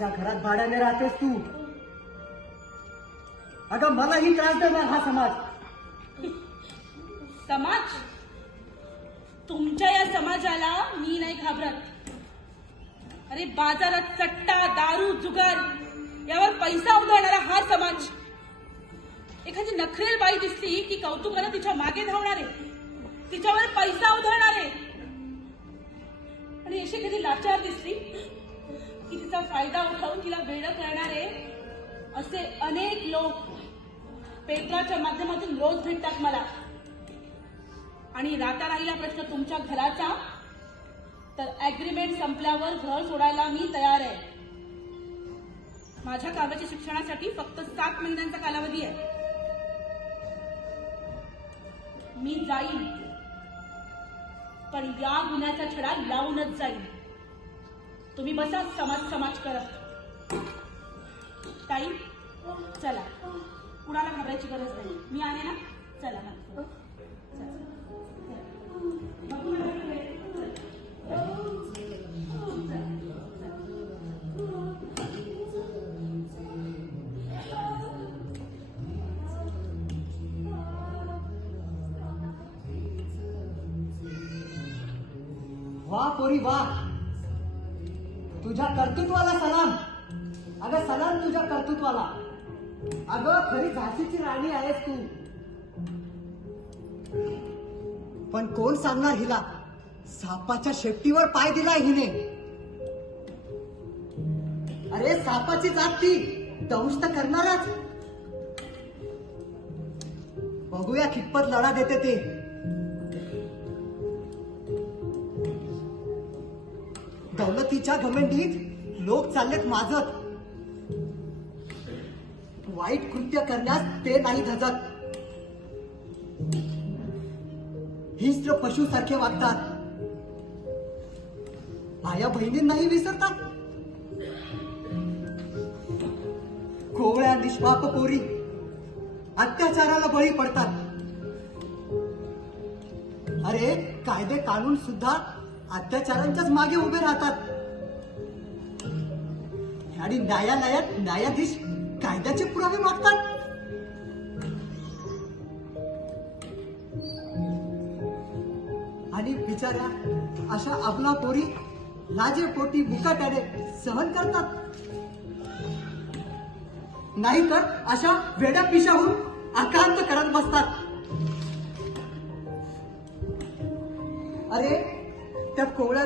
माझ्या घरात भाड्याने राहतेस तू. अगं मलाही त्रास देणार हा समाज. समाज? तुमच्या या समाजाला मी नाही घाबरत. अरे बाजारात सट्टा दारू जुगार यावर पैसा उधळणारा हा समाज. एखादी नखरेल बाई दिसली की कौतुकानं तिच्यामागे धावणारे तिच्यावर पैसा उधळणारे. आणि अशी कधी लाचार दिसली तिचा फायदा उठवून तिला वेळ करणारे असे अनेक लोक पेपराच्या माध्यमातून रोज भेटतात मला. आणि राहता राहिला प्रश्न तुमच्या घराचा? तर अग्रीमेंट संपल्यावर घर सोडायला मी तयार आहे. माझ्या काव्याच्या शिक्षणासाठी फक्त सात महिन्यांचा कालावधी आहे. मी जाईन. पण या गुन्ह्याचा छडा लावूनच जाईल तुम्ही बसा समाज समाज करत. ताई चला. कुणाला घाबरायची गरज नाही. मी आहे ना? चला ना वा पोरी वा. तुझ्या कर्तृत्वाला सलाम. अगं सलाम तुझ्या कर्तृत्वाला. अगं खरी झाशीची राणी आहेस तू. पण कोण सांगणार हिला? सापाच्या शेपटीवर पाय दिलाय हिने. अरे सापाची जात ती. दंश तर करणारच. बघूया कितपत लढा देते ते. दौलतीच्या घमंडीत लोक चाललेत माजत. वाईट कृत्य करण्यास ते नाही धजत. हिंस्त्र पशुसारखे वागतात. माझ्या बहिणींनाही विसरतात. कोवळ्या निष्पाप पोरी अत्याचाराला बळी पडतात. अरे कायदे कानून सुद्धा अत्याचारांच्याच मागे उभे राहतात. आणि न्यायालयात न्यायाधीश कायद्याचे पुरावे मागतात. आणि बिचाऱ्या अशा आपला पोरी लाजेपोटी मुकाट्याने सहन करतात. नाही तर अशा वेड्या पिशाहून आक्रांत करत बसतात. अरे त्या कोवळ्या